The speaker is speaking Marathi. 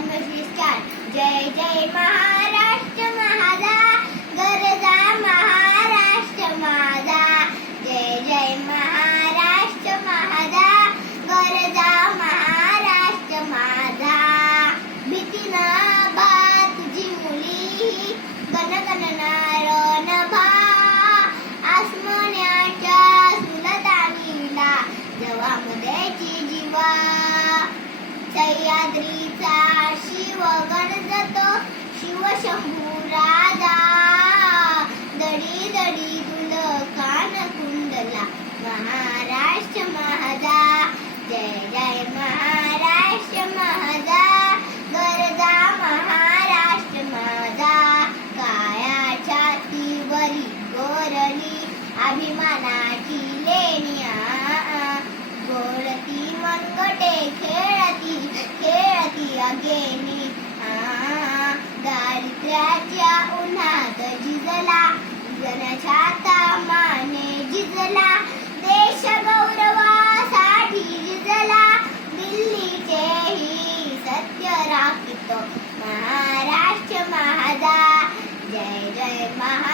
जय जय महाराष्ट्र माझा, गरजा महाराष्ट्र माझा. जय जय महाराष्ट्र माझा, गरजा महाराष्ट्र माझा. भीतीनं बा तुझी मुली, गणगणना रणभा. आसमानाच्या सुलतानीला जवामध्येची जीवा. सह्याद्रीचा शिव गरजतो, शिवशंभू राजा. दडी दडी दुल कान कुंडला, महाराष्ट्र माझा. जय जय महाराष्ट्र माझा, गरजा महाराष्ट्र माझा. काया छातीवरी गोरली, अभिमानाची लेणिया. गोळती मनगटे खेळती खेळती अगेनी. दारिद्र्याच्या उन्हात झिजला, जनाच्या तामाने झिजला. देश गौरवासाठी झिजला, दिल्लीचेही सत्य राखितो, महाराष्ट्र माझा. जय जय महाराष्ट्र.